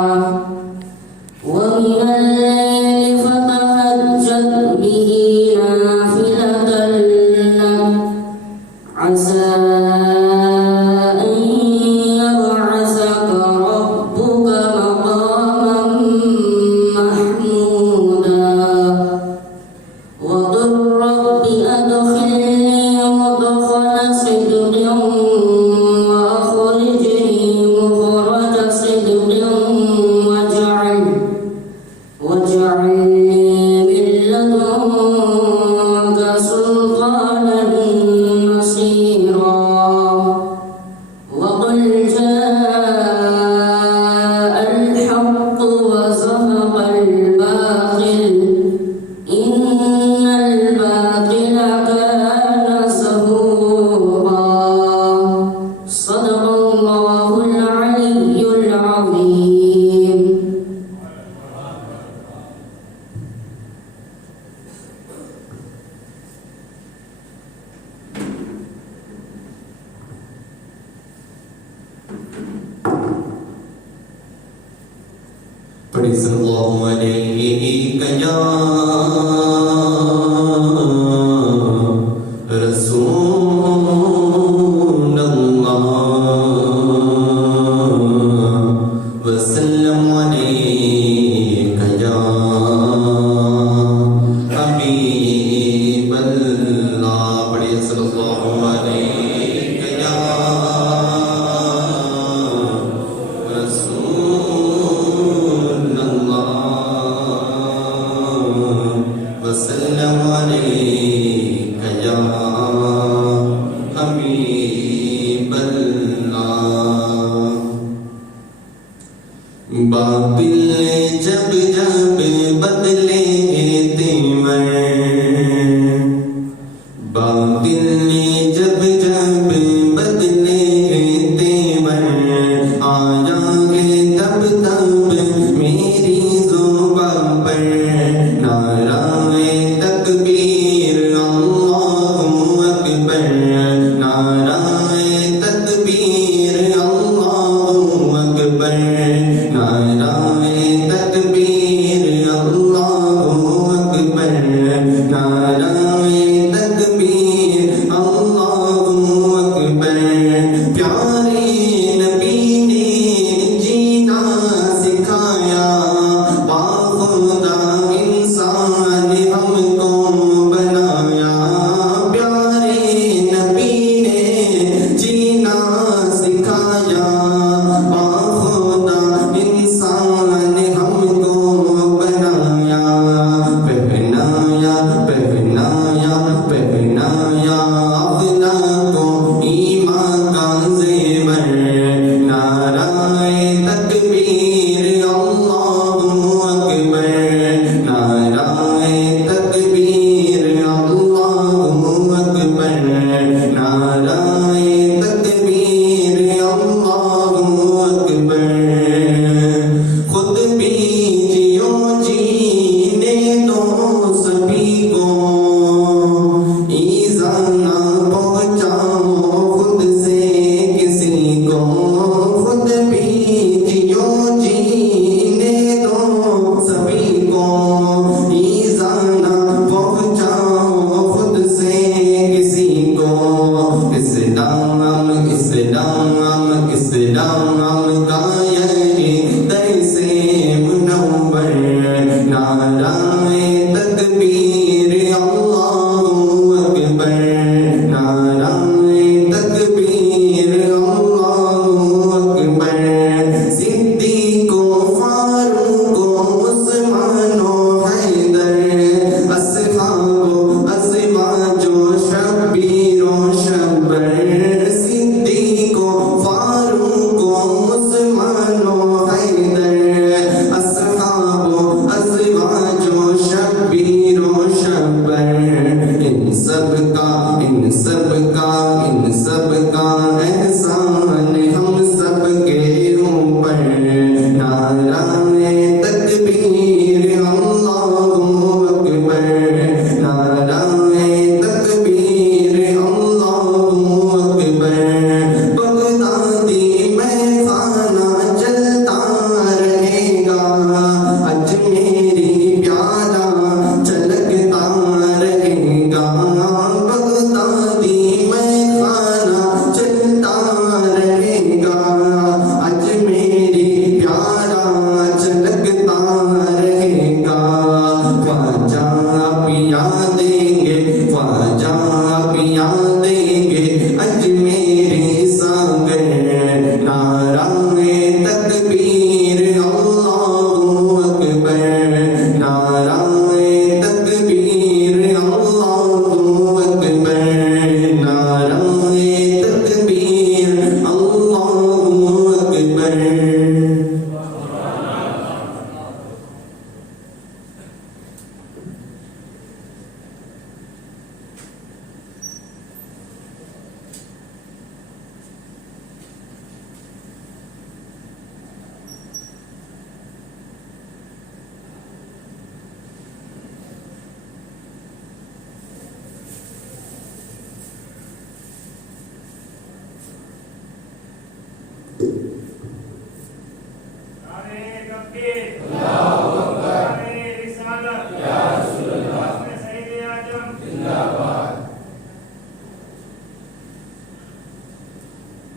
ومن الليل فتهجد به نافلة لك عسى أن يبعثك ربك مقاما محمودا وقل رب أدخلني مدخل صدق وأخرجني مخرج صدق واجعل لي من لدنك سلطانا نصيرا وقل جاء الحق وزهق الباطل إن الباطل كان زهوقا صدق الله العلي العظيم. پڑھی صلی اللہ علیہ یا رسول اللہ وسلم علیہ یا حبیب اللہ. پڑھی صلی اللہ علیہ یا وسلم علیک یا حبیب اللہ. باطل جب جب بدلے تیمر، باطل جب جب بدلے تیمر، آیا ہے تب تب میری زبان پر نعرہ تکبیر اللہ اکبر، نعرہ تکبیر اللہ اکبر، نعرہ تکبیر اللہ اکبر، نعرہ تکبیر اللہ اکبر. پیارے نبی نے جینا سکھایا، باخدا انسان ہم کو بنایا. پیارے نبی نے جینا سکھایا، باخدا انسان ہم کو بنایا. پہنایا پہنایا پہنایا اپنا کو ایمان کا زیور، نعرہ تکبیر اللہ اکبر، نعرہ تکبیر اللہ اکبر، نعرہ تکبیر اللہ اکبر. خود بھی جیو جینے دو سبھی کو، ایذا نہ پہنچاؤ خود سے کسی کو. خود بھی جیو جینے دو سبھی کو، ایذا نہ پہنچاؤ خود سے کسی کو. اسلام اسلام اسلام کا یہی درس منور، نعرہ تکبیر اللہ اکبر، نعرہ تکبیر اللہ اکبر. صدیق و فاروق و عثمان و حیدر، اصحاب و ازواج و شبیر و شبر. صدیق و فاروق و عثمان و حیدر، اصحاب و ازواج و شبیر و شبر. ان سب کا ان سب کا ان سب کا احسان ہم سب کے اوپر، نعرہ تکبیر اللہ اکبر، نعرہ تکبیر اللہ اکبر. بغدادی میں خانہ چلتا رہے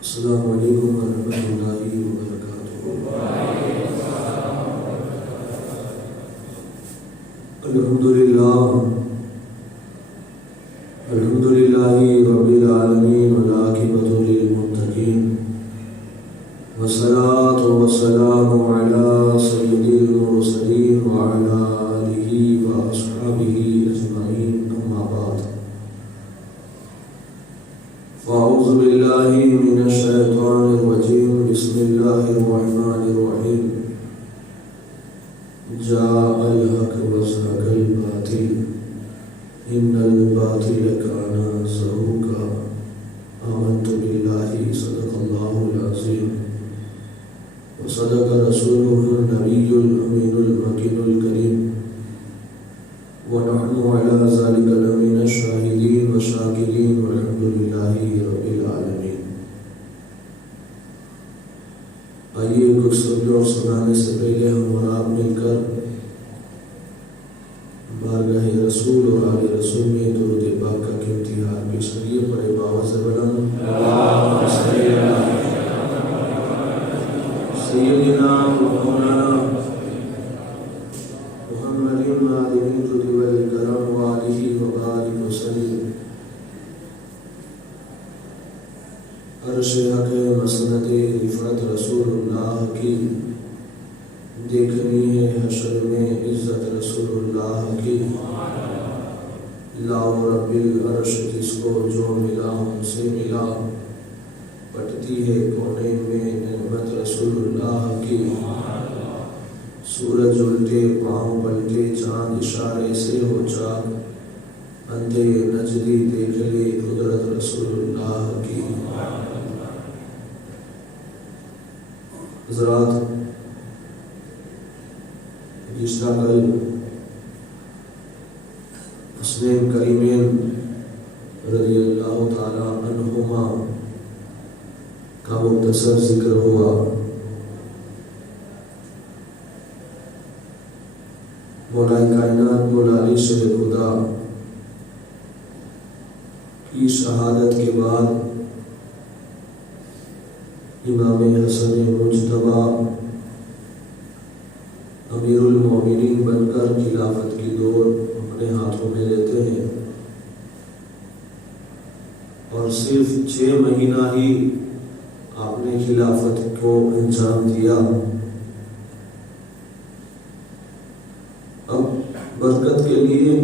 السلام علیکم ورحمۃ اللہ وبرکاتہ۔ الحمد للہ رب العالمین والعاقبۃ للمتقین والصلاة والسلام علی سید المرسلین وعلی آلہ واصحابہ اجمعین، اما بعد فاعوذ باللہ من الشیطان الرجیم، بسم اللہ الرحمن الرحیم۔ جاء الحق وزهق الباطل ان الباطل كان زهوقا۔ آمنت باللہ صدق اللہ العظیم وصدق رسوله النبی الامین المکین الکریم ونحن على ذلك لمن الشاہدین والشاکرین والحمد للہ رب العالمین۔ آئیے کچھ سبق اور سنانے سے پہلے ہم اور آپ مل کر بارگاہ رسول اور آل رسول میں درود پاک کا قیمتی ہار پیش کریے۔ پڑھے باوز بلند اللہم صلی علی سیدنا مولانا محمد معدن الجود والکرم وآلہ وبارک وسلم۔ عرش حق مسند رفعت رسول اللہ کی دیکھنی ہے، حشر میں عزت رسول اللہ کی۔ لاؤ رب العرش جس کو جو ملا ہم سے ملا، پٹتی ہے کونین میں نعمت رسول اللہ کی۔ سورج الٹے پاؤں پلٹے چاند اشارے سے ہو چاک، اندھے نجدی دیکھ لے قدرت رسول اللہ کی۔ حضرات، گزشتہ کل حسنین کریمین رضی اللہ تعالی عنہما کا مختصر ذکر ہوا۔ مولا کائنات مولا علی شہ خدا کی شہادت کے بعد امام حسن مجتبی امیر المومنین بن کر خلافت کی دور اپنے ہاتھوں میں لیتے ہیں، اور صرف 6 مہینہ ہی آپ نے خلافت کو انجام دیا۔ اب برکت کے لیے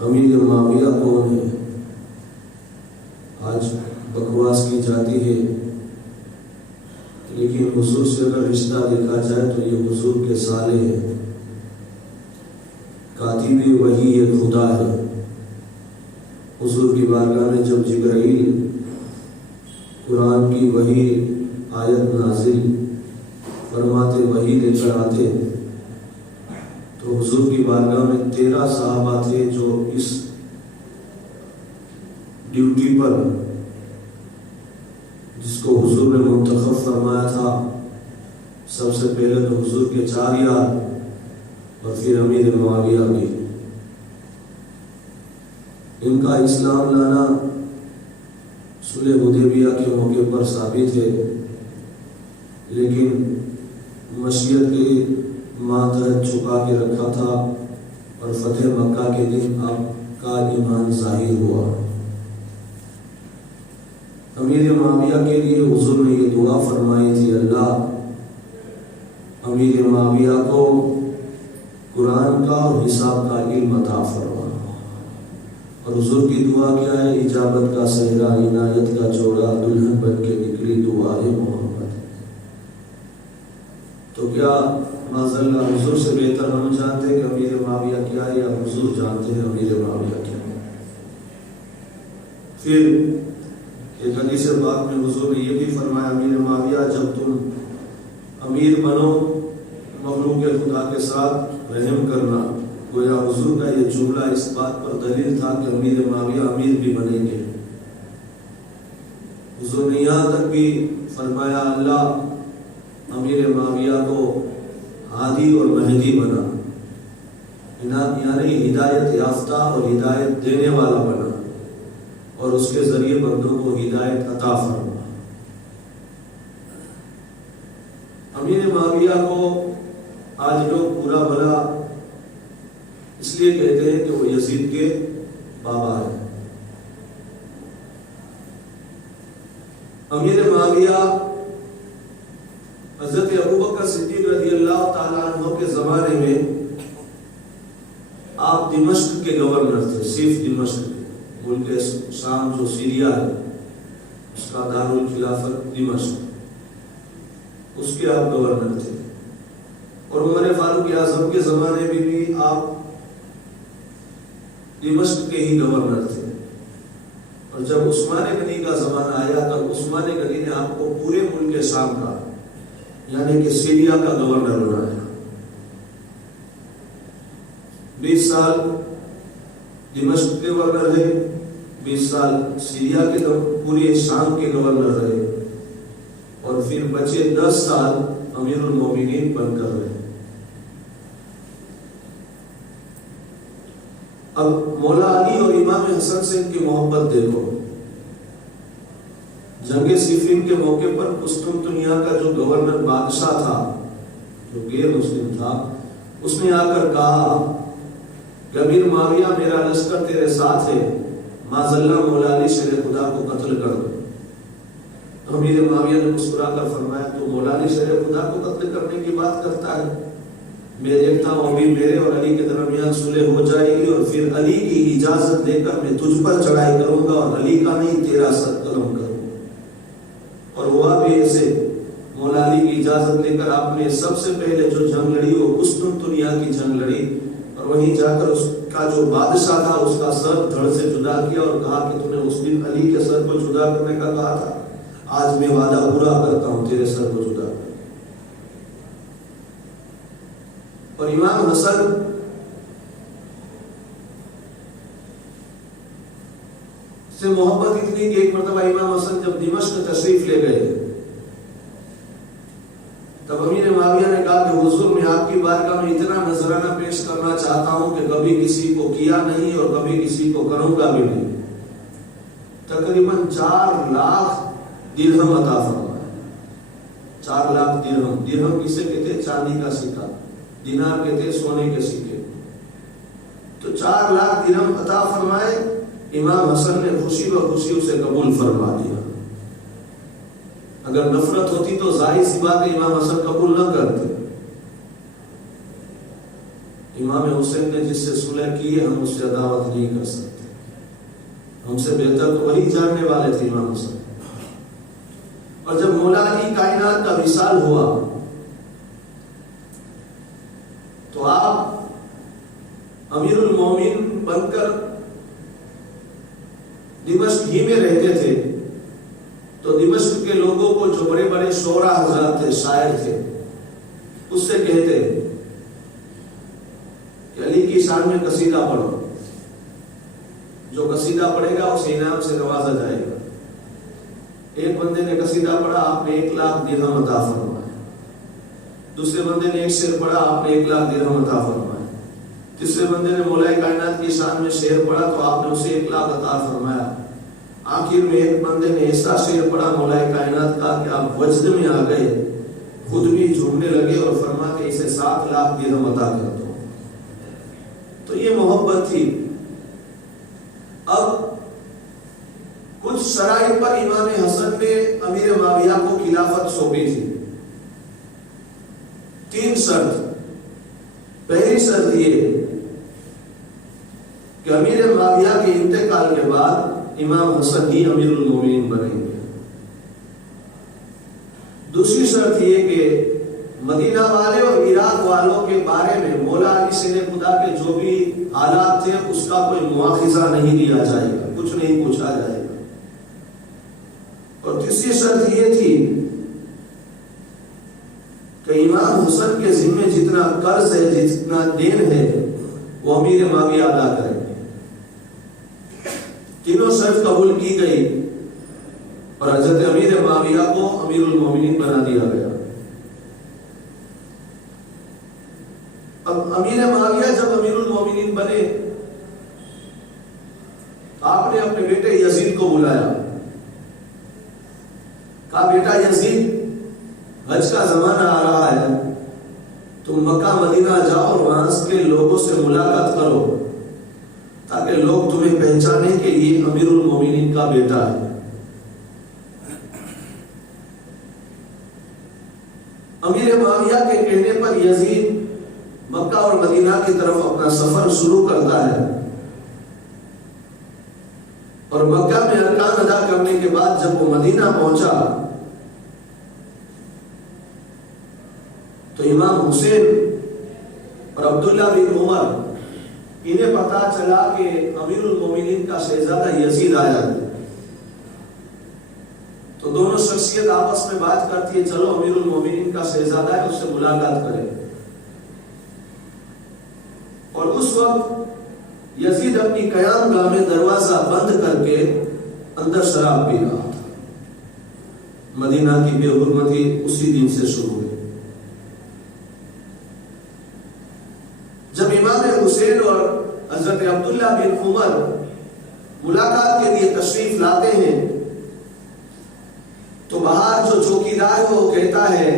امیر معاویہ کون ہے؟ آج بکواس کی جاتی ہے، لیکن حضور سے اگر رشتہ دیکھا جائے تو یہ حضور کے سالے ہیں۔ کاتب وحی یہ خدا ہے۔ حضور کی بارگاہ میں جب جبرائیل قرآن کی وحی آیت نازل فرماتے، وحی لے کر آتے، تو حضور کی بارگاہ میں 13 صحابہ تھے جو اس ڈیوٹی پر، جس کو حضور نے منتخب فرمایا تھا، سب سے پہلے تو حضور کے 4 یار اور پھر امیر معاویہ بھی۔ ان کا اسلام لانا صلح حدیبیہ کے موقع پر ثابت ہے، لیکن مشیت کے ماتحت چھپا کے رکھا تھا، اور فتح مکہ کے دن آپ کا ایمان ظاہر ہوا۔ امیر معاویہ کے لیے حضور نے یہ دعا فرمائی تھی، اللہ امیر معاویہ کو قرآن کا اور حساب کا علم عطا فرما۔ اور حضور کی دعا کیا ہے؟ اجابت کا صحرا، عنایت کا جوڑا، دلہن بن کے نکلی دعائے محمد۔ تو کیا معذاللہ حضور سے بہتر ہم جانتے ہیں کہ امیر معاویہ کیا ہے، یا حضور جانتے ہیں امیر معاویہ کیا ہے؟ پھر ایک حدیث پاک میں حضور نے یہ بھی فرمایا، امیر معاویہ جب تم امیر بنو، مخلوق خدا کے ساتھ رحم کرنا۔ گویا حضور کا یہ جملہ اس بات پر دلیل تھا کہ امیر معاویہ امیر بھی بنیں گے۔ حضور نے یہاں تک بھی فرمایا، اللہ امیر معاویہ کو ہادی اور مہدی بنا، یعنی ہدایت یافتہ اور ہدایت دینے والا بنا، اور اس کے ذریعے بندوں کو ہدایت عطا فرما۔ امیر معاویہ کو آج لوگ برا بھلا اس لیے کہتے ہیں کہ وہ یزید کے بابا ہیں. امیر معاویہ حضرت ابوبکر صدیق رضی اللہ تعالیٰ عنہ کے زمانے میں آپ دمشق کے گورنر تھے. صرف دمشق کے ملک شام جو سیریا ہے اس کا دارالخلافت دمشق، اس کے آپ گورنر تھے. اور عمر فاروق اعظم کے زمانے میں بھی آپ دمشق کے ہی گورنر تھے. اور جب عثمان غنی کا زمانہ آیا تب عثمان غنی نے آپ کو پورے ملک شام کا یعنی کہ سیریا کا گورنر بنایا. 20 سال دمشق کے گورنر رہے، 20 سال سیریا کے پورے شام کے گورنر رہے، اور پھر بچے 10 سال امیر المومنین بن کر رہے. اب مولا علی اور امام حسن سے ان کی محبت دیکھو. جنگ صفین کے موقع پر قسطنطنیہ کا جو گورنر بادشاہ تھا جو غیر مسلم تھا، اس نے آ کر کہا کہ امیر معاویہ میرا لشکر تیرے ساتھ ہے، معاذاللہ مولا علی شیر خدا کو قتل کر دو. امیر معاویہ نے مسکرا کر فرمایا تو مولا علی شیر خدا کو قتل کرنے کی بات کرتا ہے؟ میں دیکھتا ہوں ابھی میرے اور علی کے درمیان صلح ہو جائے گی اور پھر علی کی اجازت دے کر میں تجھ پر چڑھائی کروں گا اور علی کا نہیں تیرا سر قلم کروں گا. اور ہوا بھی ایسے. مولا علی کی اجازت لے کر آپ نے سب سے پہلے جو جنگ لڑی وہ قسطنطنیہ کی جنگ لڑی، اور وہیں جا کر اس کا جو بادشاہ تھا اس کا سر دھڑ سے جدا کیا اور کہا کہ تو نے اس دن علی کے سر کو جدا کرنے کا کہا تھا، آج میں وعدہ پورا کرتا ہوں تیرے سر کو جدا کر. اور امام حسن سے محبت اتنی کہ ایک مرتبہ امام حسن جب دمشق تشریف لے گئے تب امیر معاویہ نے کہا کہ حضور میں آپ کی بارگاہ میں اتنا نذرانہ پیش کرنا چاہتا ہوں کہ کبھی کسی کو کیا نہیں اور کبھی کسی کو کروں گا بھی نہیں. تقریباً 4 لاکھ درہم عطا فرمایا. 4 لاکھ درہم. درہم کسے کہتے ہیں؟ چاندی کا سکہ. دینار کہتے ہیں سونے کے سکے. تو 4 لاکھ درہم عطا فرمائے. امام حسن نے خوشی و خوشی اسے قبول فرما دیا. اگر نفرت ہوتی تو ظاہر سی بات ہے امام حسن قبول نہ کرتے. امام حسین نے جس سے صلح کی ہے ہم اس سے عداوت نہیں کر سکتے. ہم سے بہتر تو وہی جاننے والے تھے امام حسن. اور جب مولا علی کائنات کا وصال ہوا تو آپ امیر المومنین بن کر دمشق ہی میں رہتے تھے. تو دمشق کے لوگوں کو جو بڑے بڑے شعراء حضرات تھے، شاعر تھے، اس سے کہتے کہ علی کی شان میں قصیدہ پڑھو، جو قصیدہ پڑھے گا اسے انعام سے نوازا جائے گا. ایک بندے نے قصیدہ پڑھا، آپ نے 1 لاکھ درہم عطا فرمایا. دوسرے بندے نے ایک شعر پڑھا، آپ نے 1 لاکھ درہم عطا فرمایا. تیسرے بندے نے مولا کائنات کی شان میں شعر پڑھا تو آپ نے اسے 1 لاکھ عطا فرمایا. آخر میں ایک بندے نے ایسا شعر پڑھا مولا کائنات کا کہ آپ وجد میں آ گئے، خود بھی جھومنے لگے اور فرماتے اسے 7 لاکھ درہم عطا کر دو. تو یہ محبت تھی. اب کچھ شرائط پر امام حسن نے امیر معاویہ کو خلافت سونپی تھی. 3 شرط. پہلی شرط یہ کہ امیر معاویہ کے انتقال کے بعد امام حسن ہی امیر المومنین بنیں گے. دوسری شرط یہ کہ مدینہ والے اور عراق والوں کے بارے میں مولا علی شیر خدا کے جو بھی حالات تھے اس کا کوئی مواخذہ نہیں لیا جائے گا، کچھ نہیں پوچھا جائے گا. اور تیسری شرط یہ تھی کہ امام حسن کے ذمہ جتنا قرض ہے، جتنا دین ہے، وہ امیر معاویہ ادا کریں گے. تینوں شرط قبول کی گئی اور حضرت امیر معاویہ کو امیر المومنین بنا دیا گیا. اب امیر معاویہ جب امیر المومنین بنے آپ نے اپنے بیٹے یزید کو بلایا. کہا بیٹا یزید، حج کا زمانہ آ رہا ہے، تم مکہ مدینہ جاؤ اور وہاں کے لوگوں سے ملاقات کرو تاکہ لوگ تمہیں پہچانے کہ یہ امیر المومنین کا بیٹا ہے۔ امیر معاویہ کے کہنے پر یزید مکہ اور مدینہ کی طرف اپنا سفر شروع کرتا ہے، اور مکہ میں ارکان ادا کرنے کے بعد جب وہ مدینہ پہنچا تو امام حسین اور عبداللہ بن عمر انہیں پتا چلا کہ امیر المومنین کا شہزادہ یزید آیا ہے، تو دونوں شخصیت آپس میں بات کرتی ہے، چلو امیر المومنین کا شہزادہ ہے، اس سے ملاقات کریں۔ اور اس وقت یزید اپنی قیام گاہ میں دروازہ بند کر کے اندر شراب پی رہا تھا۔ مدینہ کی بے حرمتی اسی دن سے شروع ہوئی۔ جب امام حسین اور حضرت عبداللہ بن عمر ملاقات کے لیے تشریف لاتے ہیں تو باہر جو چوکیدار ہے وہ کہتا ہے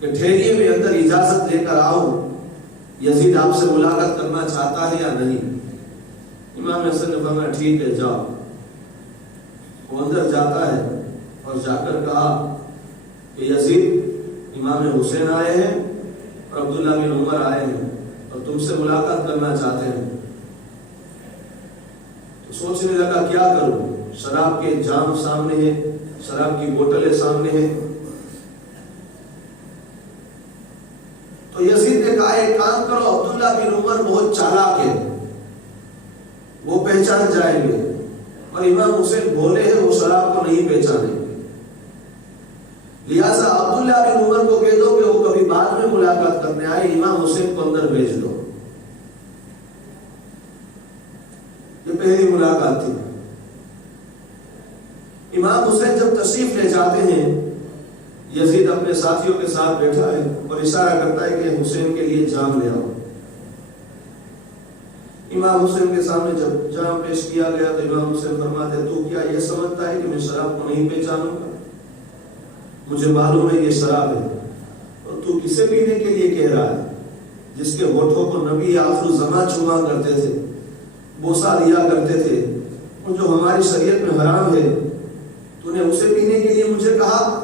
کہ ٹھہریے، میں اندر اجازت لے کر آؤں، یزید آپ سے ملاقات کرنا چاہتا ہے یا نہیں؟ امام حسن نے فرمایا ٹھیک ہے جاؤ۔ وہ اندر جاتا ہے اور جا کر کہا کہ یزید، امام حسین آئے ہیں اور عبداللہ بن عمر آئے ہیں اور تم سے ملاقات کرنا چاہتے ہیں۔ تو سوچنے لگا کیا کروں، شراب کے جام سامنے ہیں، شراب کی بوتلیں سامنے ہیں۔ تو یزید نے کہا ایک کام کرو، عبداللہ بن عمر بہت چالاک ہے، وہ پہچان جائیں گے، اور امام حسین بھولے ہیں، وہ شراب کو نہیں پہچانیں گے، لہٰذا عبداللہ بن عمر کو کہہ دو کہ وہ کبھی بعد میں ملاقات کرنے آئے، امام حسین کو اندر بھیج دو۔ یہ پہلی ملاقات تھی۔ امام حسین جب تشریف لے جاتے ہیں، یزید اپنے ساتھیوں کے ساتھ بیٹھا ہے اور اشارہ کرتا ہے کہ حسین کے لیے جام لے آؤ۔ امام حسین کے سامنے جب جام پیش کیا گیا تو امام حسین فرماتے تو کیا یہ سمجھتا ہے کہ میں شراب کو نہیں پہچانوں گا؟ مجھے معلوم ہے یہ شراب ہے، اور تو کسے پینے کے لیے کہہ رہا ہے؟ جس کے ہونٹوں کو نبی آخر الزمان چوما کرتے تھے، بوسا دیا کرتے تھے، اور جو ہماری شریعت میں حرام ہے، تو نے اسے پینے کے لیے مجھے کہا؟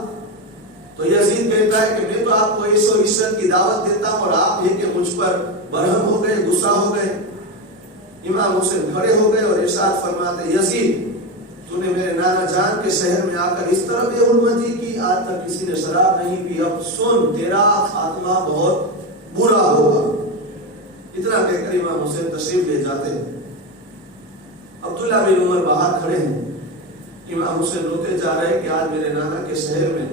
تو یزید کہتا ہے کہ میں تو آپ کو عیش و عشرت کی دعوت دیتا ہوں اور آپ یہ کہ مجھ پر برہم ہو گئے، غصہ ہو گئے۔ امام حسین کھڑے ہو گئے اور ارشاد فرماتے یزید، تو نے میرے نانا جان کے شہر میں آ کر اس طرح بے حرمتی کی، آج تک کسی نے شراب نہیں پی، اب سن تیرا خاتمہ بہت برا ہوگا۔ اتنا کہہ کر امام حسین تشریف لے جاتے ہیں۔ عبداللہ بن عمر باہر کھڑے ہیں، امام حسین روتے جا رہے کہ آج میرے نانا کے شہر میں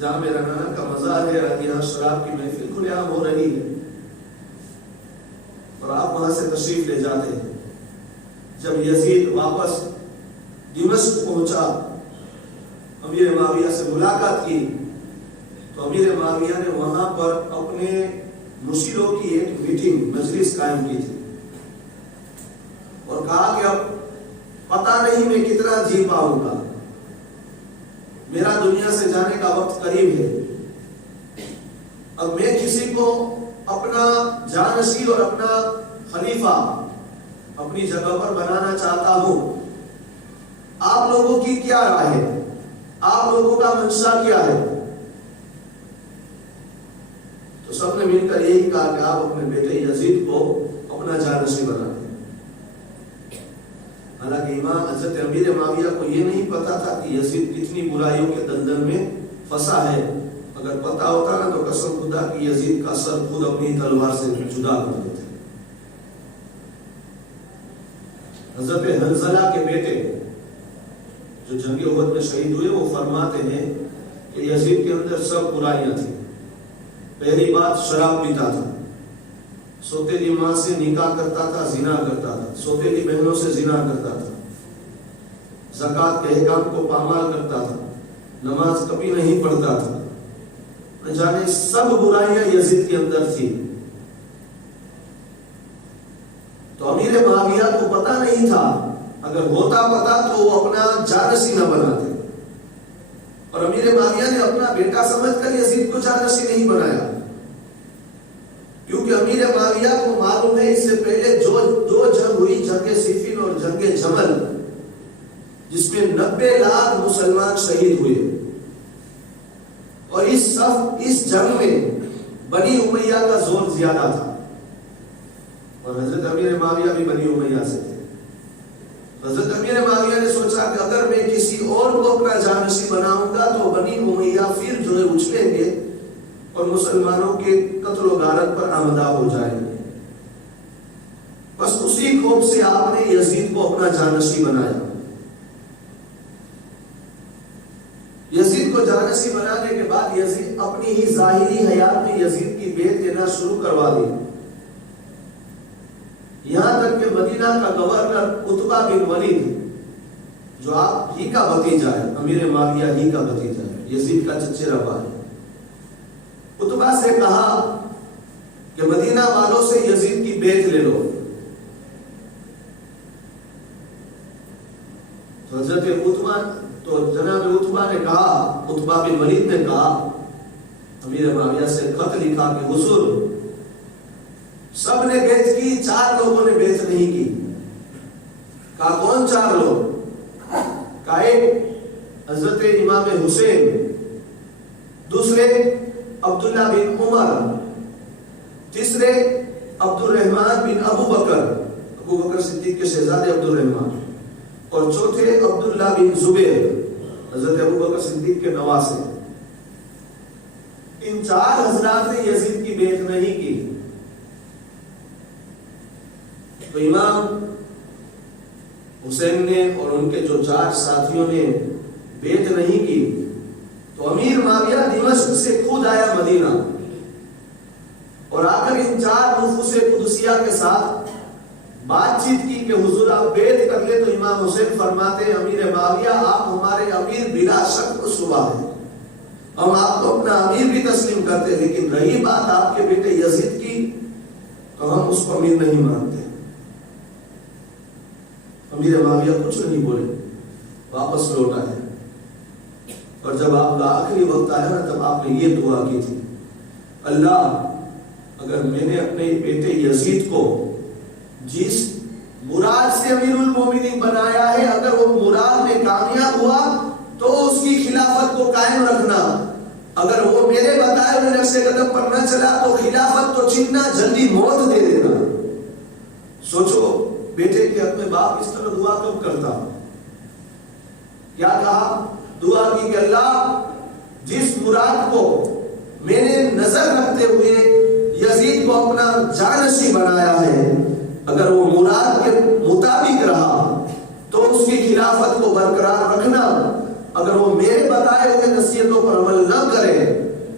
جہاں میرا نانا کا مزار ہے، یہاں شراب کی محفل کھلے عام ہو رہی ہے اور آپ وہاں سے تشریف لے جاتے ہیں۔ جب یزید واپس دمشق پہنچا، امیر معاویہ سے ملاقات کی، تو امیر معاویہ نے وہاں پر اپنے مشیروں کی ایک میٹنگ مجلس قائم کی تھی اور کہا کہ اب پتہ نہیں میں کتنا جی پاؤں گا، میرا دنیا سے جانے کا وقت قریب ہے، اب میں کسی کو اپنا جانشین اور اپنا خلیفہ اپنی جگہ پر بنانا چاہتا ہوں، آپ لوگوں کی کیا رائے ہے، آپ لوگوں کا منشا کیا ہے؟ تو سب نے مل کر یہی کہا کہ آپ اپنے بیٹے یزید کو اپنا جانشین بنا دیں۔ حالانکہ امام حضرت امیر معاویہ کو یہ نہیں پتا تھا کہ یزید کتنی برائیوں کے دلدل میں پھنسا ہے، اگر پتا ہوتا نا تو قسم خدا کہ یزید کا سر خود اپنی تلوار سے جدا کر دیتے۔ حضرت حنظلہ کے بیٹے جو جنگ احد میں شہید ہوئے وہ فرماتے ہیں کہ یزید کے اندر سب برائیاں تھیں۔ پہلی بات شراب پیتا تھا، سوتیلی ماں سے نکاح کرتا تھا، زنا کرتا تھا، سوتیلی بہنوں سے زنا کرتا تھا، زکوٰۃ کے احکام کو پامال کرتا تھا، نماز کبھی نہیں پڑھتا تھا، نہ جانے سب برائیاں یزید کے اندر تھی۔ تو امیر معاویہ کو پتا نہیں تھا، اگر ہوتا پتا تو وہ اپنا جانشین نہ بناتے، اور امیر معاویہ نے اپنا بیٹا سمجھ کر یزید کو جانشین نہیں بنایا، کیونکہ امیر معاویہ کو معلوم ہے اس سے پہلے جو دو جنگ ہوئی، جنگ صفین اور جنگ جمل، جس میں 90 لاکھ مسلمان شہید ہوئے، اور اس جنگ میں بنی امیہ کا زور زیادہ تھا، اور حضرت امیر معاویہ بھی بنی امیہ سے تھے۔ حضرت امیر معاویہ نے سوچا کہ اگر میں کسی اور کو اپنا جانشین بناؤں گا تو بنی امیہ پھر جو ہے اچھلیں گے اور مسلمانوں کے قتل و غارت پر آمدہ ہو جائیں گے۔ بس اسی خوف سے آپ نے یزید کو اپنا جانشین بنایا۔ یزید کو جانشین بنانے کے بعد یزید اپنی ہی ظاہری حیات میں یزید کی بیعت لینا شروع کروا دی، یہاں تک کہ مدینہ کا گورنر عتبہ بن ولید، جو آپ ہی کا بھتیجا ہے، امیر معاویہ ہی کا بھتیجا ہے، یزید کا چچیرا بھائی، عتبہ سے کہا کہ مدینہ والوں سے یزید کی بیعت لے لو۔ تو حضرت جناب عتبہ نے کہا، عتبہ بن ولید نے کہا امیر معاویہ سے خط لکھا کہ حضور سب نے بیعت کی، 4 لوگوں نے بیعت نہیں کی۔ کہا کون 4 لوگ؟ کہا ایک حضرت امام حسین، دوسرے عبداللہ بن عمر، تیسرے عبد الرحمن بن ابو بکر صدیق کے شہزادے عبد الرحمن، اور چوتھے عبداللہ بن زبیر، حضرت ابو بکر صدیق کے نواسے۔ ان 4 حضرات نے یزید کی بیعت نہیں کی۔ تو امام حسین نے اور ان کے جو 4 ساتھیوں نے بیعت نہیں کی، تو امیر معاویہ دمشق سے خود آیا مدینہ، اور آ کر ان 4 نفوس قدسیہ کے ساتھ بات چیت کی کہ حضور آپ بیعت کر لے۔ تو امام حسین فرماتے ہیں امیر معاویہ آپ ہمارے امیر بلا شک و شبہ ہے، ہم آپ کو اپنا امیر بھی تسلیم کرتے، لیکن رہی بات آپ کے بیٹے یزید کی تو ہم اس کو امیر نہیں مانتے۔ امیر معاویہ کچھ نہیں بولے، واپس لوٹ آئے، اور جب آپ کا آخری وقت آیا نا تب آپ نے یہ دعا کی تھی، اللہ اگر میں نے اپنے بیٹے یزید کو جس مراد سے امیر المومنین بنایا ہے، اگر وہ مراد میں کامیاب ہوا تو اس کی خلافت کو قائم رکھنا، اگر وہ میرے بتائے ہوئے نقش قدم پر نہ چلا تو خلافت تو چھیننا، جلدی موت دے دینا۔ سوچو بیٹے کے حق میں باپ اس طرح دعا کب کرتا؟ کیا کہا؟ دعا کی کہ اللہ جس مراد کو میں نے نظر رکھتے ہوئے یزید کو اپنا جانشین بنایا ہے، اگر وہ مراد کے مطابق رہا تو اس کی خلافت کو برقرار رکھنا، اگر وہ میرے بتائے ہوئے نصیحتوں پر عمل نہ کرے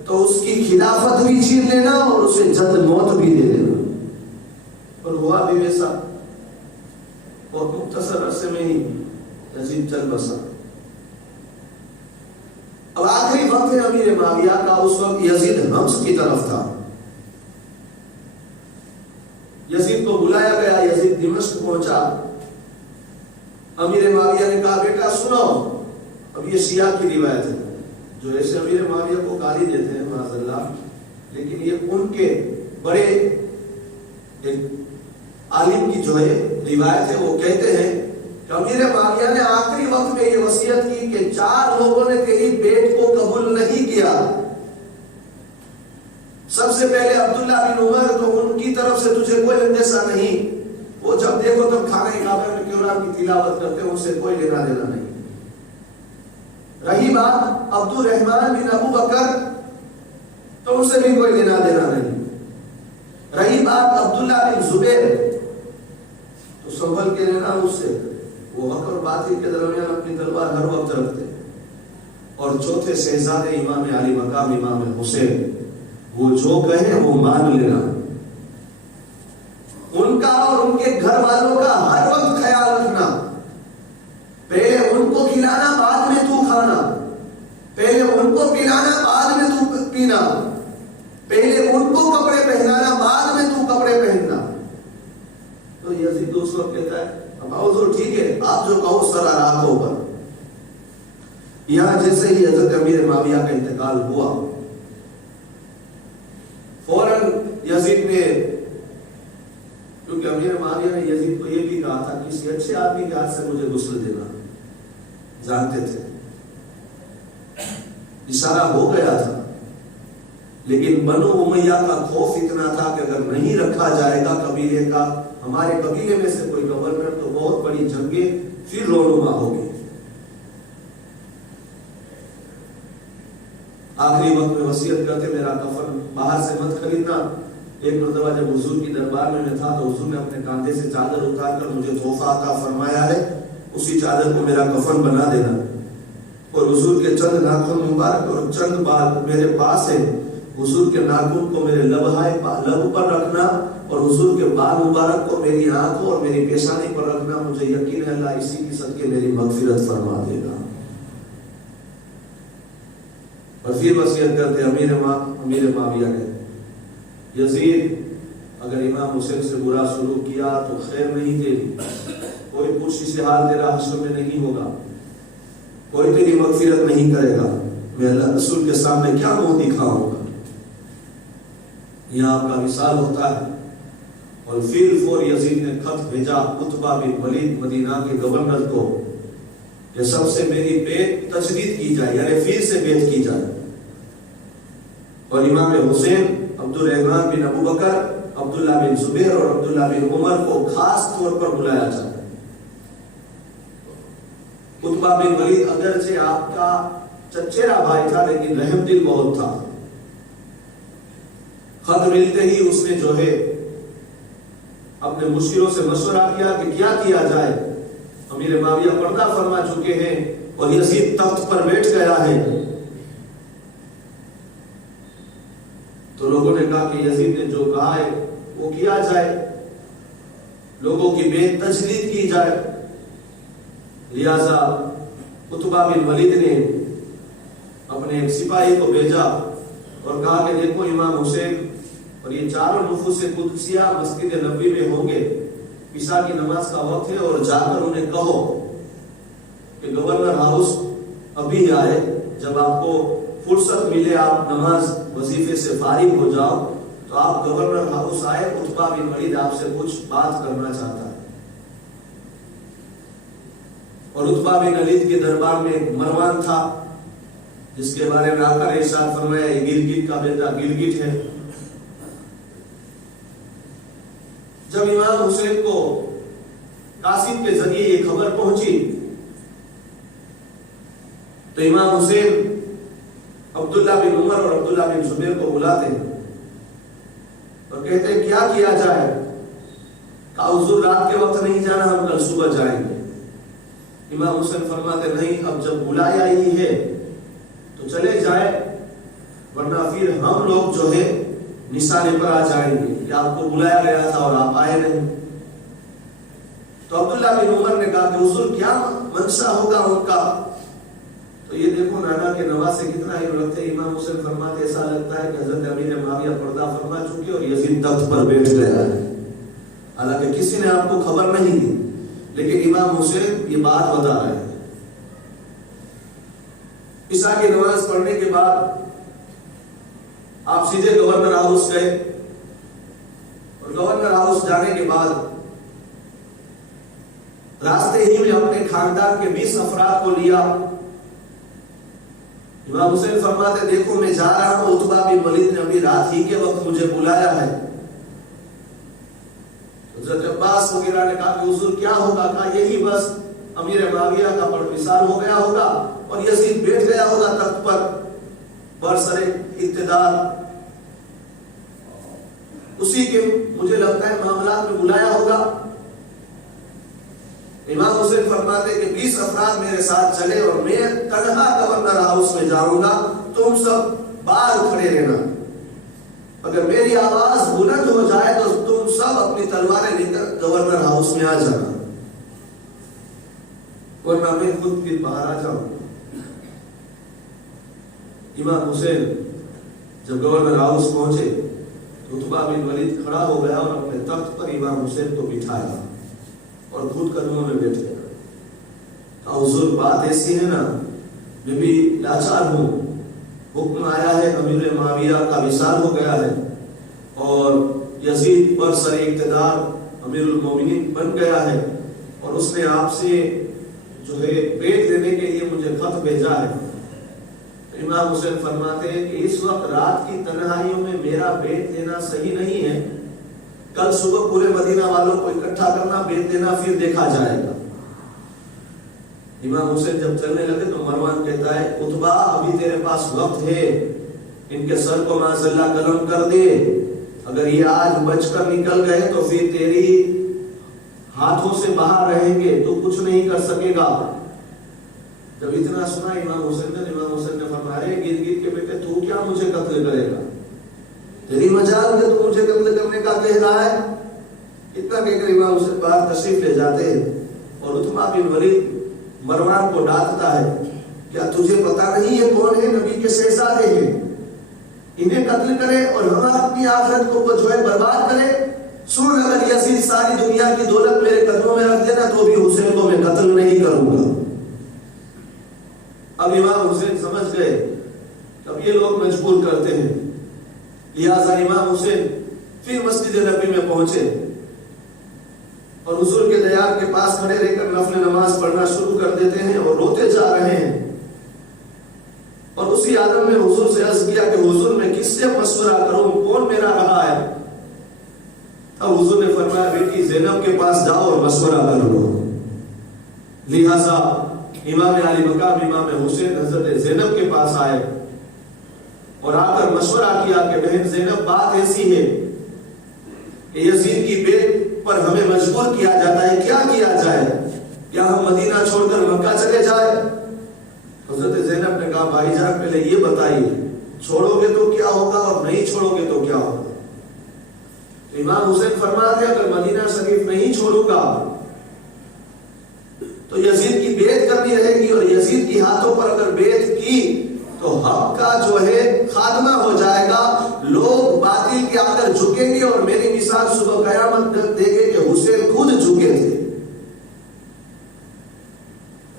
تو اس کی خلافت بھی چھین لینا اور اسے جلد موت بھی دے دینا۔ اور ہوا بھی ویسا، اور مختصر عرصے میں ہی یزید چل بسا۔ اب آخری وقت ہے امیر معاویہ کا، اس وقت یزید حمص کی طرف تھا، یزید کو بلایا گیا، یزید دمشق پہنچا، امیر معاویہ نے کہا بیٹا سنو، اب یہ شیعہ کی روایت ہے، جو ایسے امیر معاویہ کو گالی دیتے ہیں معاذ اللہ، لیکن یہ ان کے بڑے ایک عالم کی جو ہے روایت ہے، وہ کہتے ہیں کہ امیر معاویہ نے آخری وقت میں یہ وصیت کی کہ 4 لوگوں نے تیری بیعت کو قبول نہیں کیا۔ سب سے پہلے عبداللہ بن عمر، تو ان کی طرف سے تجھے کوئی اندیشہ نہیں، وہ جب دیکھو تب کھانے کعبہ میں قرآن کی تلاوت کرتے ہیں، ان سے کوئی لینا دینا نہیں۔ رہی بات عبد الرحمن بن ابو بکر، تو ان سے بھی کوئی لینا دینا نہیں۔ رہی بات عبداللہ بن زبیر، تو سنبھل کے لینا اس سے، وہ حق اور باطل کے درمیان اپنی تلوار ہر وقت رکھتے۔ اور چوتھے شہزادے امام علی مقام امام حسین، وہ جو کہے وہ مان لینا، ان کا اور ان کے گھر والوں کا ہر وقت خیال رکھنا، پہلے ان کو کھلانا بعد میں تو کھانا، پہلے ان کو پلانا بعد میں تو پینا، پہلے ان کو کپڑے پہنانا بعد میں تو کپڑے پہننا۔ تو یزید اس وقت کہتا ہے اب حضور ٹھیک ہے، آپ جو کہو سر آرام پر۔ یہاں جیسے ہی حضرت امیر معاویہ کا انتقال ہوا، فوراً یزید نے، کیونکہ امیر معاویہ نے یزید کو یہ بھی کہا تھا کہ کسی اچھے آدمی کے ہاتھ سے مجھے غسل دینا، جانتے تھے اشارہ ہو گیا تھا، لیکن بنو امیہ کا خوف اتنا تھا کہ اگر نہیں رکھا جائے گا قبیلے کا، ہمارے قبیلے میں سے کوئی گورنر، تو بہت بڑی جنگیں پھر رونما ہوگی۔ آخری وقت میں وصیت کرتے میرا کفن باہر سے مت خریدنا۔ ایک مرتبہ جب حضور کی دربار میں تھا تو حضور نے اپنے کاندھے سے چادر اتار کر مجھے تحفہ عطا فرمایا ہے، اسی چادر کو میرا کفن بنا دینا، اور حضور کے چند ناخن مبارک اور چند بال میرے پاس ہیں، حضور کے ناخن کو میرے لب پر رکھنا اور حضور کے بال مبارک کو میری آنکھوں اور میری پیشانی پر رکھنا، مجھے یقین ہے اللہ اسی کی صدقے میری مغفرت فرما دے گا۔ اور پھر وصیت کرتے امیر معاویہ نے، یزید اگر امام حسین سے برا سلوک کیا تو خیر نہیں تیری، کوئی پرسی سے حال تیرا حشر میں نہیں ہوگا، کوئی تیری مغفرت نہیں کرے گا، میں اللہ رسول کے سامنے کیا منہ دکھاؤں گا۔ یہاں آپ کا وصال ہوتا ہے، اور پھر یزید نے خط بھیجا عتبہ بن ولید مدینہ کے گورنر کو کہ سب سے میری بیعت تجدید کی جائے، یعنی پھر سے بیعت کی جائے، اور امام حسین، عبد الرحمن بن ابو بکر، عبداللہ بن زبیر اور عبداللہ بن عمر کو خاص طور پر بلایا جائے۔ عتبہ بن ولید اگرچہ آپ کا چچیرا بھائی تھا لیکن رحم دل بہت تھا۔ خط ملتے ہی اس نے جو ہے اپنے مشیروں سے مشورہ کیا کہ کیا کیا جائے۔ امیر معاویہ پردہ فرما چکے ہیں اور یزید تخت پر بیٹھ گیا ہے، تو لوگوں نے کہا کہ یزید نے جو کہا ہے وہ کیا جائے، لوگوں کی بیعت تجدید کی جائے۔ لہذا عتبہ بن ولید نے اپنے ایک سپاہی کو بھیجا اور کہا کہ دیکھو امام حسین اور یہ چاروں نفوس قدسیہ مسجد نبوی میں ہوں گے، عشاء کی نماز کا وقت ہے، اور جا کر انہیں کہو کہ گورنر ہاؤس ابھی آئے، جب آپ کو فرصت ملے، آپ نماز وظیفے سے فارغ ہو جاؤ تو آپ گورنر ہاؤس آئے، عتبہ بن ولید آپ سے کچھ بات کرنا چاہتا ہے۔ اور عتبہ بن ولید کے دربار میں مروان تھا، جس کے بارے میں آقا نے ارشاد فرمایا یہ گلگت کا بیٹا گلگت ہے۔ جب امام حسین کو قاسم کے ذریعے یہ خبر پہنچی تو امام حسین عبداللہ بن عمر اور عبداللہ بن زبیر کو بلاتے اور کہتے ہیں کیا کیا جائے؟ کہا حضور رات کے وقت نہیں جانا، ہم کل صبح جائیں گے۔ امام حسین فرماتے نہیں، اب جب بلایا ہی ہے تو چلے جائے، ورنہ پھر ہم لوگ جو ہے نشانے پر آ جائیں گے کہ آپ کو بلایا گیا تھا اور آپ آئے نہیں۔ تو عبداللہ بن عمر نے کہا کہ حضور کیا منشا ہوگا ان کا؟ تو یہ دیکھو نانا کے نواز سے کتنا علم رکھتے ہیں۔ امام حسین فرماتے ایسا لگتا ہے کہ حضرت امیر معاویہ پردہ فرما چکے اور یزید تخت پر بیٹھ گیا ہے، حالانکہ کسی نے آپ کو خبر نہیں دی، لیکن امام حسین یہ بات بتا رہے ہیں۔ عشاء کی نماز پڑھنے کے بعد آپ سیدھے گورنر ہاؤس گئے، اور گورنر ہاؤس جانے کے بعد راستے ہی میں اپنے خاندان کے 20 افراد کو لیا۔ امام حسین فرماتے دیکھو میں جا رہا ہوں، عتبہ بن ولید نے ابھی رات ہی کے وقت مجھے بلایا ہے۔ حضرت عباس وغیرہ نے کہا کہ حضور کیا ہوگا؟ کہا یہی بس امیر معاویہ کا وصال ہو گیا ہوگا اور یزید بیٹھ گیا ہوگا تخت پر برسر اقتدار، اسی کے مجھے لگتا ہے معاملات میں بلایا ہوگا۔ امام حسین فرماتے کہ 20 افراد میرے ساتھ چلے اور میں تنہا گورنر ہاؤس میں جاؤں گا، تم سب باہر کھڑے رہنا، اگر میری آواز بلند ہو جائے تو تم سب اپنی تلواریں لے کر گورنر ہاؤس میں آ جانا، ورنہ میں خود پھر باہر آ جاؤں۔ امام حسین جب گورنر ہاؤس پہنچے تو عتبہ بن ولید کھڑا ہو گیا اور اپنے تخت پر امام حسین کو بٹھایا اور خود قدموں میں بیٹھ گیا۔ کہا حضور بات ایسی ہے نا، میں بھی لاچار ہوں، حکم آیا ہے، امیر معاویہ کا وصال ہو گیا ہے اور یزید پر سر اقتدار امیر المومنین بن گیا ہے، اور اس نے آپ سے جو ہے بیعت لینے کے لیے مجھے خط بھیجا ہے۔ امام حسین فرماتے ہیں کہ اس وقت رات کی تنہائیوں میں میرا بیعت لینا صحیح نہیں ہے، کل صبح پورے مدینہ والوں کو اکٹھا کرنا، بیعت دینا، پھر دیکھا جائے گا۔ امام حسین جب چلنے لگے تو مروان کہتا ہے عتبہ ابھی تیرے پاس وقت ہے، ان کے سر کو معاذاللہ قلم کر دے، اگر یہ آج بچ کر نکل گئے تو پھر تیری ہاتھوں سے باہر رہیں گے، تو کچھ نہیں کر سکے گا۔ جب اتنا سنا امام حسین نے فرمایا گرد گرد کے بیٹے تو کیا مجھے قتل کرے گا، تیری مجال کہ تو مجھے قتل کرنے کا کہہ رہا ہے۔ اتنا کہہ کر امام حسین باہر تشریف لے جاتے ہیں اور عتبہ بن ولید مروان کو ڈانٹتا ہے، کیا تجھے پتا نہیں یہ کون ہے؟ نبی کے شہزادے ہیں، انہیں قتل کرے اور ہم اپنی آخرت کو جو ہے برباد کرے۔ سن، اگر یزید ساری دنیا کی دولت میرے قدموں میں رکھ دینا تو بھی حسین کو میں قتل نہیں کروں گا۔ اب امام حسین سمجھ گئے اب یہ لوگ مجبور کرتے ہیں، لہذا امام حسین پھر مسجد نبی میں پہنچے اور حضور کے دیار کے پاس کھڑے رہ کر نفل نماز پڑھنا شروع کر دیتے ہیں اور روتے جا رہے ہیں، اور اسی عالم میں حضور سے عرض کیا کہ حضور میں کس سے مشورہ کروں، کون میرا رہا ہے؟ اب حضور نے فرمایا بیٹی زینب کے پاس جاؤ اور مشورہ کر لو۔ لہذا امام علی مقام امام حسین حضرت زینب کے پاس آئے اور آ کر مشورہ کیا کہ بہن زینب بات ایسی ہے کہ یزید کی بیعت پر ہمیں مجبور کیا جاتا ہے، کیا کیا جائے؟ کیا ہم مدینہ چھوڑ کر مکہ چلے جائیں؟ حضرت زینب نے کہا بھائی جان پہلے یہ بتائیے چھوڑو گے تو کیا ہوگا اور نہیں چھوڑو گے تو کیا ہوگا؟ امام حسین فرماتے ہیں اگر مدینہ شریف نہیں چھوڑوں گا تو یزید کی بیعت کرنی رہے گی، اور یزید کی ہاتھوں پر اگر بیعت کی تو حق کا جو ہے خاتمہ ہو جائے گا، لوگ باطل کے آ کر جھکیں گے اور میری مثال صبح قیامت دے گے کہ حسین خود جھکے تھے۔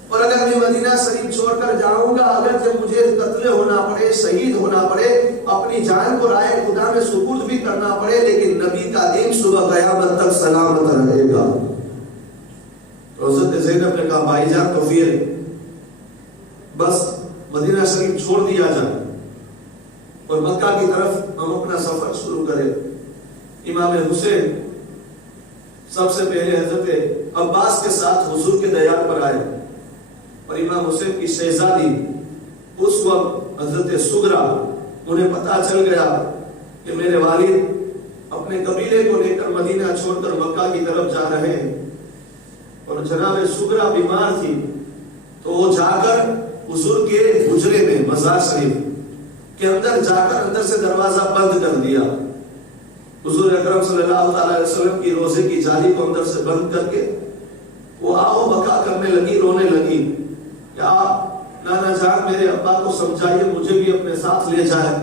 اور اگر میں مدینہ شریف چھوڑ کر جاؤں گا، اگر جب مجھے قتل ہونا پڑے، شہید ہونا پڑے، اپنی جان کو رائے خدا میں سپرد بھی کرنا پڑے، لیکن نبی کا دین صبح قیامت تک سلامت رہے گا۔ حضرت زینب نے کہا بھائی جان تو پھر بس مدینہ شریف چھوڑ دیا جائے اور مکہ کی طرف ہم اپنا سفر شروع کریں۔ امام حسین سب سے پہلے حضرت عباس کے ساتھ حضور کے دیار پر آئے، اور امام حسین کی شہزادی اس وقت حضرت سغرا، انہیں پتا چل گیا کہ میرے والد اپنے قبیلے کو لے کر مدینہ چھوڑ کر مکہ کی طرف جا رہے ہیں، اور جناب سغرا بیمار تھی تو وہ جا کر حضور کے حجرے میں مزار شریف کے اندر جا کر اندر سے دروازہ بند کر دیا۔ حضور اکرم صلی اللہ علیہ وسلم کی روزے کی جالی کو اندر سے بند کر کے وہ آہو بکا کرنے لگی، رونے لگی کہ آپ نانا جان میرے ابا کو سمجھائیے مجھے بھی اپنے ساتھ لے جائے۔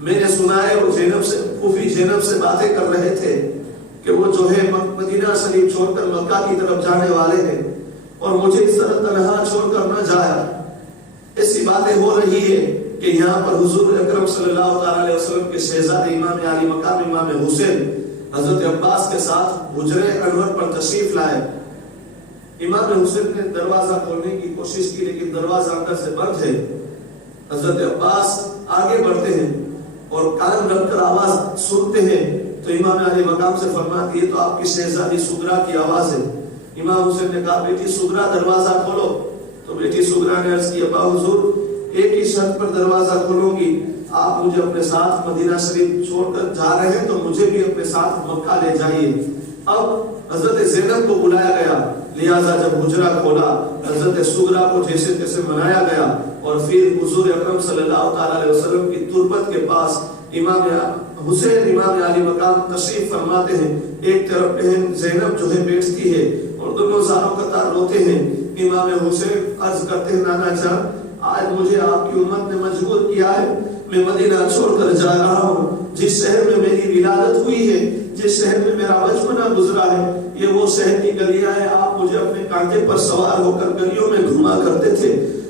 میں نے سنا ہے وہ زینب سے، پھوپھی زینب سے باتیں کر رہے تھے کہ وہ جو ہے مدینہ شریف چھوڑ کر مکہ کی طرف جانے والے ہیں، اور مجھے اس طرح تنہا چھوڑ کر نہ جائے۔ ایسی باتیں ہو رہی ہے کہ یہاں پر حضور اکرم صلی اللہ علیہ وسلم کے شہزادے امام علی مقام امام حسین حضرت عباس کے ساتھ حجرے انور پر تشریف لائے۔ امام حسین نے دروازہ کھولنے کی کوشش کی لیکن دروازہ اندر سے بند ہے۔ حضرت عباس آگے بڑھتے ہیں اور کان رکھ کر آواز سنتے ہیں تو امام علی مقام سے فرماتی ہے تو آپ کی شہزادی سغرا کی آواز ہے۔ امام حسین نے کہا بیٹی سغرا دروازہ کھولو، تو بیٹی سغرا نے عرض کی ابا حضور ایک ہی شرط پر دروازہ کھولوں گی، آپ مجھے اپنے ساتھ مدینہ شریف چھوڑ کر جا رہے ہیں تو مجھے بھی اپنے ساتھ مکہ لے جائیے۔ اب حضرت زینب کو بلایا گیا، لہذا جب حجرہ کھولا حضرت سغرا کو جیسے تیسے منایا گیا، اور پھر حضور اکرم صلی اللہ علیہ وسلم کی تربت کے پاس امام حسین امام علی مقام تشریف فرماتے ہیں۔ ایک طرف بہن زینب جو ہے بیٹھتی ہے اور دونوں زاروں قطار روتے ہیں۔ امام حسین عرض کرتے ہیں نانا جان آج مجھے آپ کی امت نے مجبور کیا ہے، میں مدینہ چھوڑ کر جا رہا ہوں، جس شہر میں میری ولادت ہوئی ہے، جس شہر میں میرا بچپنا گزرا ہے، یہ وہ شہر کی گلیاں ہیں، آپ مجھے اپنے کانٹے پر سوار ہو کر گلیوں میں گھما کرتے تھے،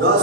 10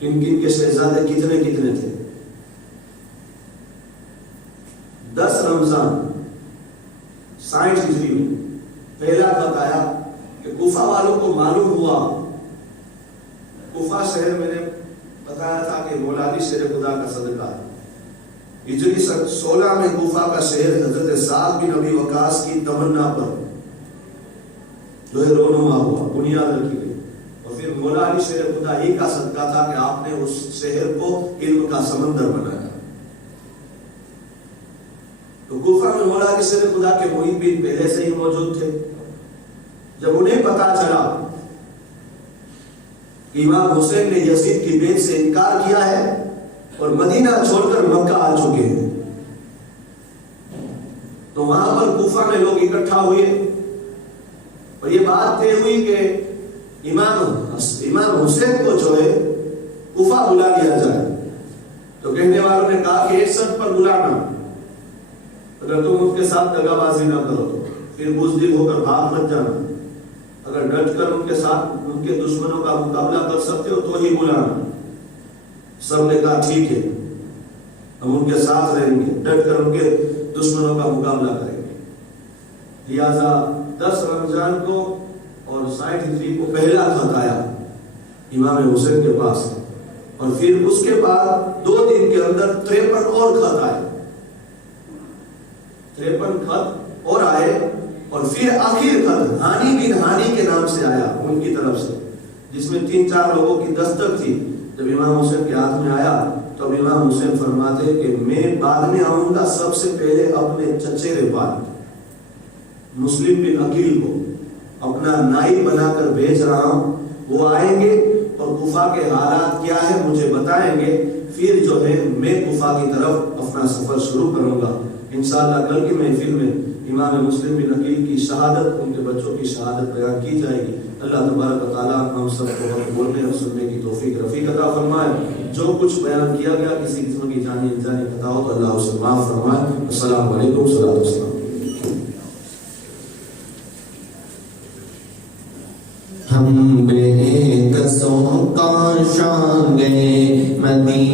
کن کن کے شہزادے کتنے کتنے تھے؟ 10 رمضان 60 ہجری میں پہلا خط آیا کہ کوفہ والوں کو معلوم ہوا، کوفہ شہر میں نے بتایا تھا کہ مولا علی شیر خدا کا صدقہ ہے، ہجری 16 میں کوفہ کا شہر حضرت سعد بن ابی وقاص کی تمنا پر جو ہے رونما ہوا، بنیاد رکھی گئی، اور پھر مولا علی شیر خدا ہی کا صدقہ تھا کہ آپ نے اس شہر کو علم کا سمندر بنایا۔ تو کوفہ میں مولا علی شیر خدا کے محبین پہلے سے ہی موجود تھے۔ جب انہیں پتا چلا کہ امام حسین نے یزید کی بیعت سے انکار کیا ہے اور مدینہ چھوڑ کر مکہ آ چکے ہیں، تو وہاں پر کوفہ میں لوگ اکٹھا ہوئے اور یہ بات طے ہوئی کہ امام حسین کو جو ہے کوفہ بلا لیا جائے۔ تو کہنے والوں نے کہا کہ ایک شرط پر بلانا، اگر تم ان کے ساتھ دغا بازی نہ کرو تو پھر بزدل ہو کر بھاگ مت جانا، اگر ڈٹ کر ان کے ساتھ ان کے دشمنوں کا مقابلہ کر سکتے ہو تو ہی بلانا۔ سب نے کہا ٹھیک ہے، ہم ان کے ساتھ رہیں گے، ڈٹ کر ان کے دشمنوں کا مقابلہ کریں گے۔ لہذا 10 رمضان کو اور 60 ہجری کو پہلا خط آیا امام حسین کے پاس، اور پھر اس کے بعد 2 دن کے اندر 53 اور خط آئے، 53 خط اور آئے، اور پھر آخر خط ہانی بن ہانی کے نام سے آیا ان کی طرف سے، جس میں 3-4 لوگوں کی دستک تھی۔ جب امام حسین کے ہاتھ میں آیا تو اب امام حسین فرماتے کہ میں بعد میں آؤں گا، سب سے پہلے اپنے چچیرے والد مسلم بن عقیل کو اپنا نائب بنا کر بھیج رہا ہوں، وہ آئیں گے اور کوفہ کے حالات کیا ہے مجھے بتائیں گے، پھر جو ہے میں کوفہ کی طرف اپنا سفر شروع کروں گا۔ انشاءاللہ کل کی محفل میں امام مسلم بن عقیل کی شہادت، ان کے بچوں کی شہادت بیان کی جائے گی۔ اللہ تبارک و تعالیٰ ہم سب کو حق بولنے اور سننے کی توفیق رفیق عطا فرمائے۔ جو کچھ بیان کیا گیا کسی قسم کی جانی انسانی خطا ہو تو اللہ اسے معاف فرمائے۔ السلام علیکم صلی اللہ علیہ وسلم۔ ہم بے قصوں کا شان گئے مدینہ